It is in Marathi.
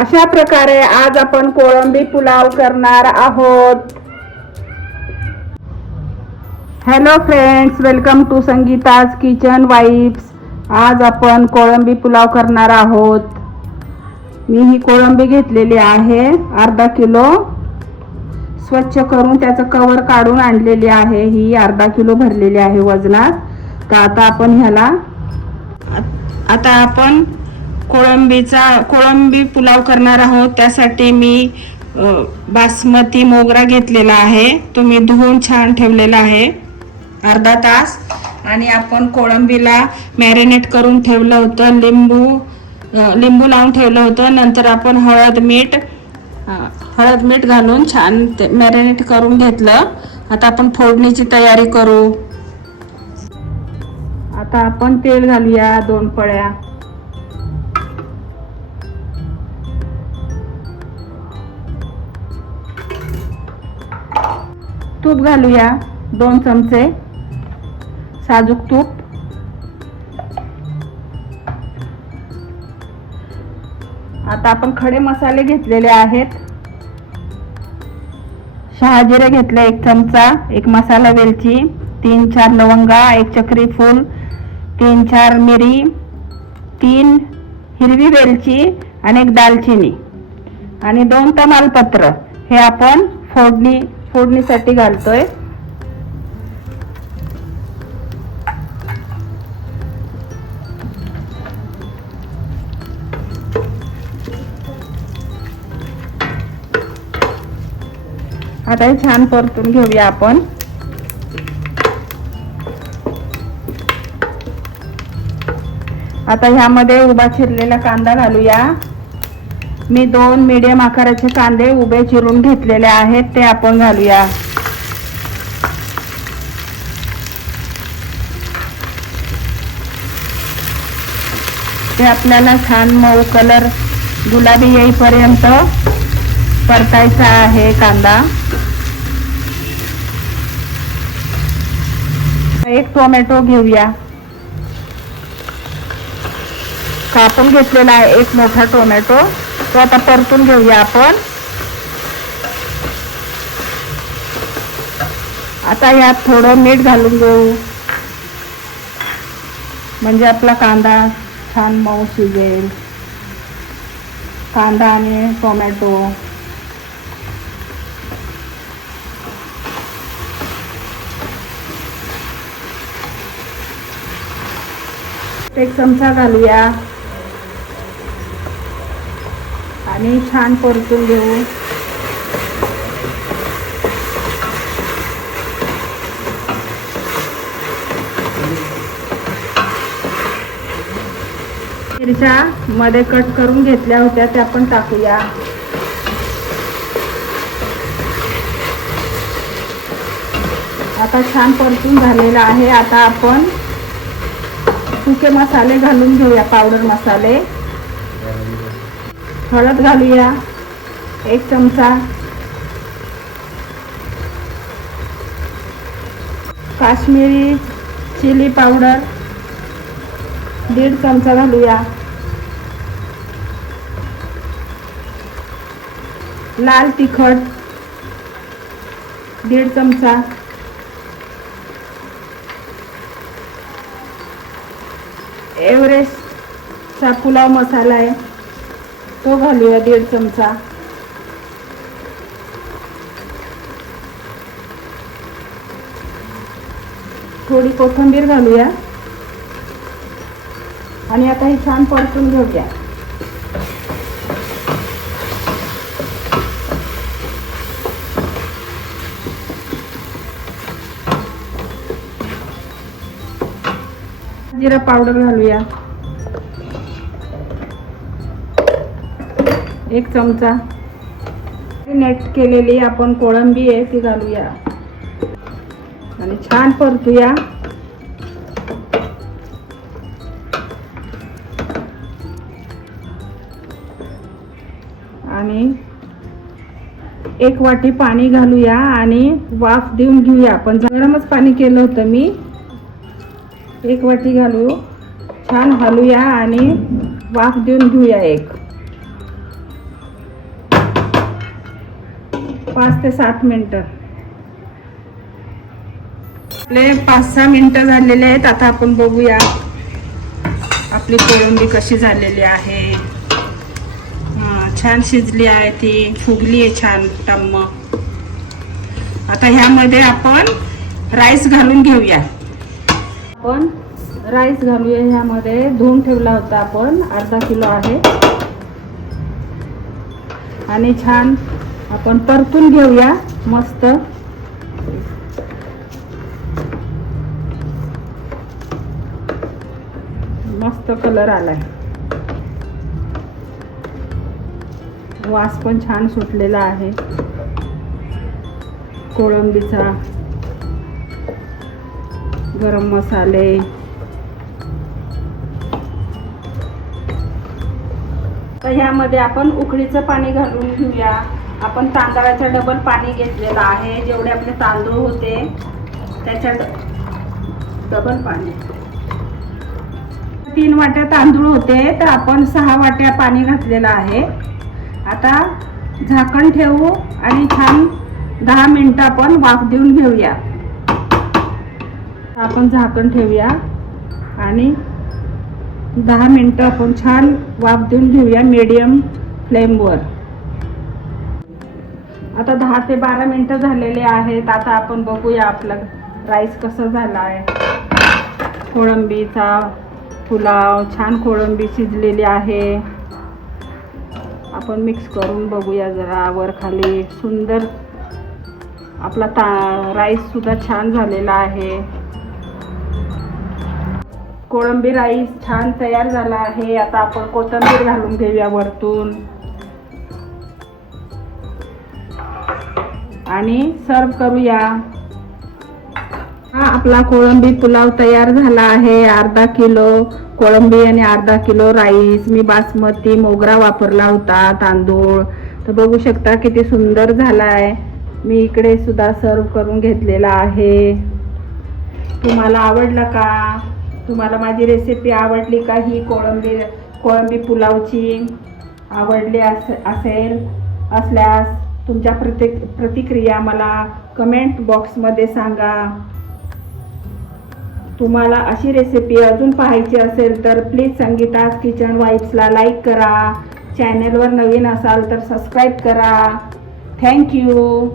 अशा प्रकारे आज आपण कोळंबी पुलाव करणार आहोत. Hello friends welcome to Sangeeta's kitchen vibes आज आपण कोळंबी पुलाव करणार आहोत. मी ही कोळंबी घेतलेली आहे अर्धा किलो. स्वच्छ करून त्याचं कवर काढून आणलेली आहे ही अर्धा किलो भरलेली आहे वजनात. तर आता आपण ह्याला आता आपण कोळंबीचा कोळंबी पुलाव करणार आहोत. त्यासाठी मी बासमती मोगरा घेतलेला आहे. तुम्ही धुवून छान ठेवलेला आहे. अर्धा तास. आणि आपण कोळंबीला मॅरिनेट करून ठेवलं होतं. लिंबू लिंबू लावून ठेवलं होतं. नंतर आपण हळद मीठ हळद मीठ घालून छान ते मॅरिनेट करून घेतलं. आता आपण फोडणीची तयारी करू. आता आपण तेल घालूया दोन पळ्या. तूप घालूया. दोन चमचे साजूक तूप. आता आपण खडे मसाले घेतलेले आहेत. शहाजिरे घेतले एक चमचा एक मसाला वेलची तीन चार लवंगा एक चक्री फूल तीन चार मिरी तीन हिरवी वेलची आणि एक दालचिनी. आणि दोन तमालपत्र. हे आपण फोडणी फोडणीसाठी घालतोय. आता हे छान परतून घेऊया आपण. आता ह्यामध्ये उभा चिरलेला कांदा घालूया. मी दोन मीडियम आकाराचे कांदे उभे चिरून घेतलेले आहेत ते आपण घालूया. ते आपल्याला छान मऊ कलर गुलाबी येईपर्यंत परतायचा आहे कांदा. एक टोमॅटो घेऊया. कापून घेतलेला आहे एक मोठा टोमॅटो तो आता परतून घेऊया आपण. आता यात थोडं मीठ घालून घेऊ. म्हणजे आपला कांदा छान मऊ शिजेल. कांदा आणि टोमॅटो. एक चमचा घालूया. आणि छान परतून घेऊ. मिरच्या मध्ये कट करून घेतल्या होत्या त्या पण टाकूया. आता छान परतून झालेला आहे. आता आपण सुके मसाले घालून घेऊया पावडर मसाले. हळद घालूया. एक चमचा. Kashmiri chilli powder. दीड चमचा घालूया. लाल तिखट. दीड चमचा. एव्हरेस्टचा पुलाव मसाला आहे. तो घालूया दीड चमचा. थोडी कोथिंबीर घालूया. आणि आता हे छान परतून घेऊया. जिरा पावडर घालूया. एक चमचा. नेट केलेली आपण कोळंबी आहे ती घालूया. आणि छान परतूया. आणि एक वाटी पाणी घालूया आणि वाफ देऊन घेऊया. आपण गरमच पाणी केलं होतं मी. एक वाटी घालू. छान हलूया आणि वाफ देऊन घेऊया एक. पाच ते सात मिनटं. आपले पाच सहा मिनटं झालेले आहेत आता आपण बघूया आपली कोळंबी कशी झालेली आहे. छान शिजली आहे ती फुगली आहे छान टम्म. आता ह्यामध्ये आपण राईस घालून घेऊया. आपण राईस घालूया ह्यामध्ये धुवून ठेवला होता आपण अर्धा किलो आहे. आणि छान आपण परतून घेऊया. मस्त. मस्त कलर आलाय. वास पण छान सुटलेला आहे. कोळंबीचा. गरम मसाले. तर ह्यामध्ये आपण उकडीचं पाणी घालून घेऊया. आपण तांदळाच्या डबल पाणी घेतलेलं आहे. जेवढे आपले तांदूळ होते त्याच्या डबल पाणी. तीन वाट्या तांदूळ होते तर आपण सहा वाट्या पाणी घातलेलं आहे. आता झाकण ठेवू आणि छान दहा मिनटं आपण वाफ देऊन घेऊया. आपण झाकण ठेवूया आणि दहा मिनटं आपण छान वाफ देऊन घेऊया मीडियम फ्लेमवर आता दहा ते बारा मिनटं झालेले आहेत. आता आपण बघूया आपला राईस कसं झाला आहे कोळंबीचा पुलाव छान कोळंबी शिजलेली आहे. आपण मिक्स करून बघूया जरा वर खाली. सुंदर आपला ता राईससुद्धा छान झालेला आहे. कोळंबी राईस छान तयार झाला आहे. आता आपण कोथिंबीर घालून घेऊया वरतून. आणि सर्व करूया. हा आपला कोळंबी पुलाव तयार झाला आहे. अर्धा किलो कोळंबी आणि अर्धा किलो राईस. मी बासमती मोगरा वापरला होता तांदूळ. तर बघू शकता किती सुंदर झाला आहे मी इकडे सुद्धा सर्व करून घेतलेला आहे. तुम्हाला आवडलं का? तुम्हाला माझी रेसिपी आवडली का? ही कोळंबी कोळंबी पुलावची आवडली अस असेल असल्यास तुमच्या प्रति प्रतिक्रिया मला कमेंट बॉक्समध्ये सांगा. तुम्हाला अशी रेसिपी अजून पाहायची असेल तर प्लीज संगीताज किचन वाईब्सला लाईक करा. चॅनलवर नवीन असाल तर सबस्क्राईब करा. थँक्यू